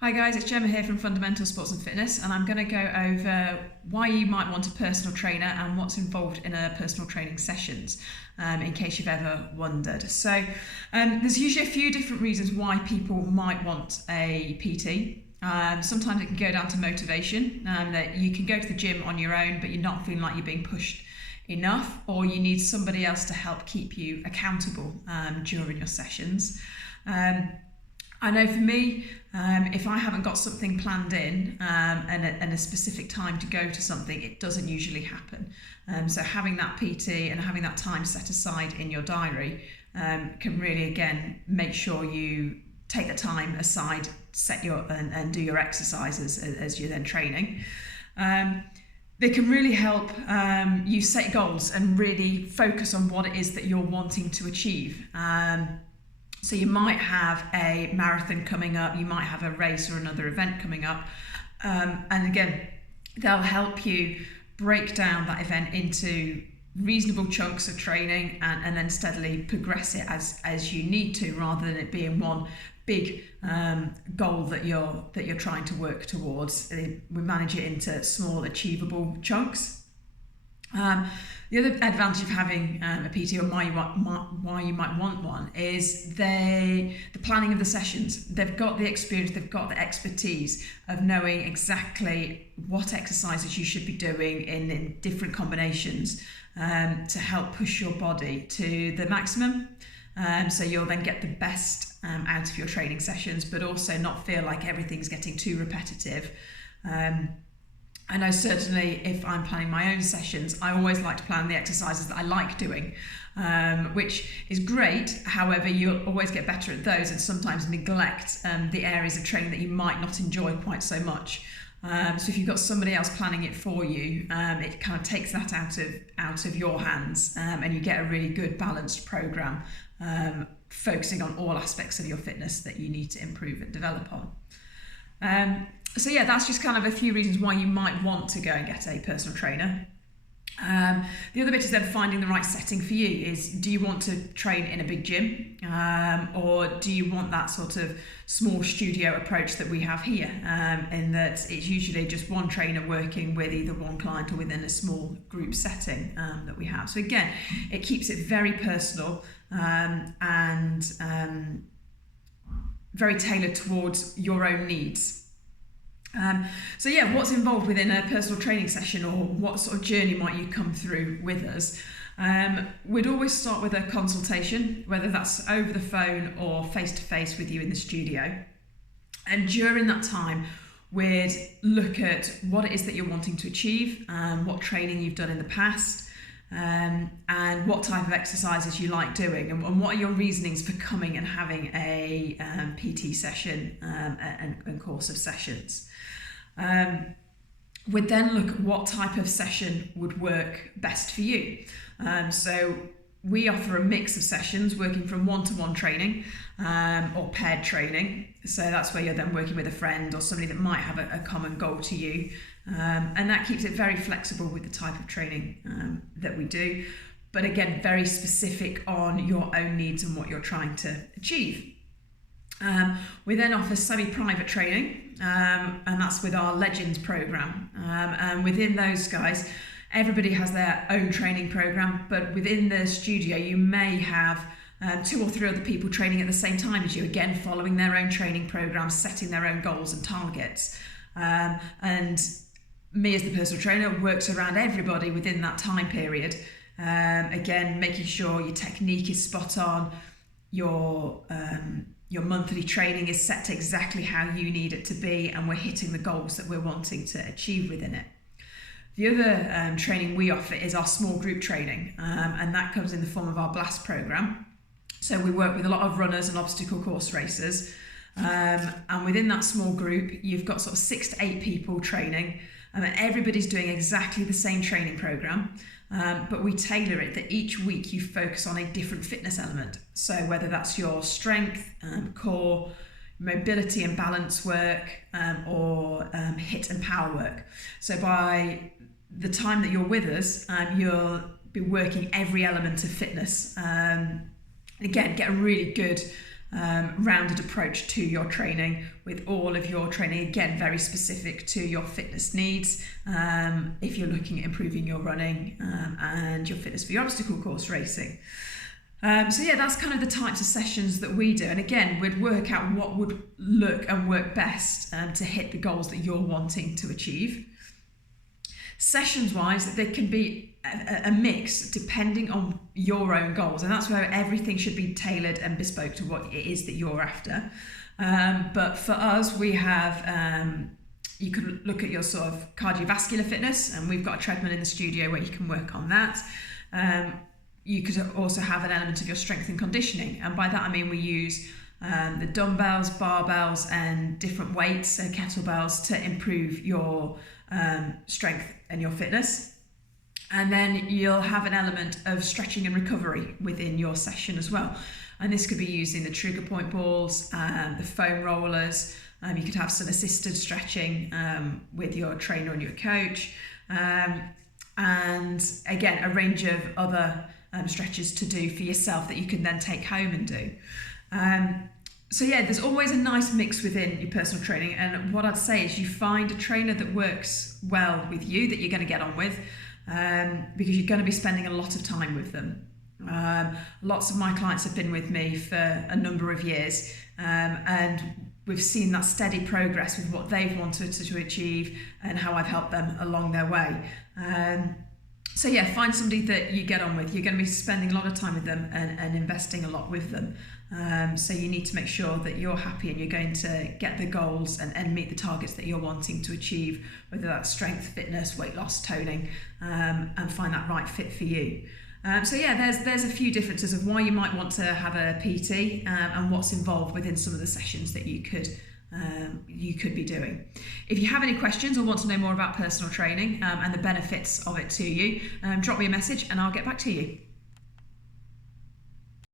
Hi guys, it's Gemma here from Fundamental Sports and Fitness, and I'm going to go over why you might want a personal trainer and what's involved in a personal training sessions, in case you've ever wondered. So there's usually a few different reasons why people might want a PT. Sometimes it can go down to motivation, that you can go to the gym on your own but you're not feeling like you're being pushed enough, or you need somebody else to help keep you accountable during your sessions. I know for me, if I haven't got something planned in and a specific time to go to something, it doesn't usually happen. So having that PT and having that time set aside in your diary can really, again, make sure you take the time aside, and do your exercises as you're then training. They can really help you set goals and really focus on what it is that you're wanting to achieve. So you might have a marathon coming up, you might have a race or another event coming up, and again, they'll help you break down that event into reasonable chunks of training and then steadily progress it as you need to, rather than it being one big goal that you're trying to work towards. We manage it into small, achievable chunks. The other advantage of having a PT, or why you might want one, is the planning of the sessions. They've got the experience, they've got the expertise of knowing exactly what exercises you should be doing in different combinations to help push your body to the maximum. So you'll then get the best out of your training sessions, but also not feel like everything's getting too repetitive. I know certainly if I'm planning my own sessions, I always like to plan the exercises that I like doing, which is great. However, you'll always get better at those and sometimes neglect the areas of training that you might not enjoy quite so much. So if you've got somebody else planning it for you, it kind of takes that out of your hands, and you get a really good balanced program, focusing on all aspects of your fitness that you need to improve and develop on. So yeah, that's just kind of a few reasons why you might want to go and get a personal trainer. The other bit is then finding the right setting for you. Do you want to train in a big gym, or do you want that sort of small studio approach that we have here, in that it's usually just one trainer working with either one client or within a small group setting that we have. So again, it keeps it very personal and very tailored towards your own needs. So yeah, what's involved within a personal training session, or what sort of journey might you come through with us? We'd always start with a consultation, whether that's over the phone or face-to-face with you in the studio. And during that time, we'd look at what it is that you're wanting to achieve, what training you've done in the past, and what type of exercises you like doing, and what are your reasonings for coming and having a PT session and course of sessions. We'd then look at what type of session would work best for you. So we offer a mix of sessions, working from one-to-one training or paired training. So that's where you're then working with a friend or somebody that might have a common goal to you. And that keeps it very flexible with the type of training that we do. But again, very specific on your own needs and what you're trying to achieve. We then offer semi-private training, and that's with our Legends program. And within those guys, everybody has their own training program, but within the studio, you may have 2 or 3 other people training at the same time as you, again, following their own training programs, setting their own goals and targets. And me as the personal trainer works around everybody within that time period. Again, making sure your technique is spot on, your monthly training is set to exactly how you need it to be, and we're hitting the goals that we're wanting to achieve within it. The other training we offer is our small group training, and that comes in the form of our BLAST program. So we work with a lot of runners and obstacle course racers, and within that small group, you've got sort of 6 to 8 people training, and everybody's doing exactly the same training program. But we tailor it that each week you focus on a different fitness element. So whether that's your strength, core, mobility and balance work, or HIIT and power work. So by the time that you're with us, you'll be working every element of fitness. Again, get a really good rounded approach to your training, with all of your training, again, very specific to your fitness needs, if you're looking at improving your running and your fitness for your obstacle course racing. So yeah, that's kind of the types of sessions that we do. And again, we'd work out what would look and work best to hit the goals that you're wanting to achieve. Sessions wise, they can be a mix depending on your own goals, and that's where everything should be tailored and bespoke to what it is that you're after. But for us, we have you could look at your sort of cardiovascular fitness, and we've got a treadmill in the studio where you can work on that. You could also have an element of your strength and conditioning, and by that I mean we use the dumbbells, barbells and different weights, so kettlebells, to improve your strength and your fitness. And then you'll have an element of stretching and recovery within your session as well, and this could be using the trigger point balls, the foam rollers. You could have some assisted stretching with your trainer and your coach, and again a range of other stretches to do for yourself that you can then take home and do. So yeah, there's always a nice mix within your personal training, and what I'd say is you find a trainer that works well with you, that you're going to get on with, because you're going to be spending a lot of time with them. Lots of my clients have been with me for a number of years, and we've seen that steady progress with what they've wanted to achieve and how I've helped them along their way. So yeah, find somebody that you get on with. You're going to be spending a lot of time with them and investing a lot with them. So you need to make sure that you're happy and you're going to get the goals and meet the targets that you're wanting to achieve, whether that's strength, fitness, weight loss, toning, and find that right fit for you. So yeah, there's a few differences of why you might want to have a PT and what's involved within some of the sessions that you could be doing. If you have any questions or want to know more about personal training and the benefits of it to you, drop me a message and I'll get back to you.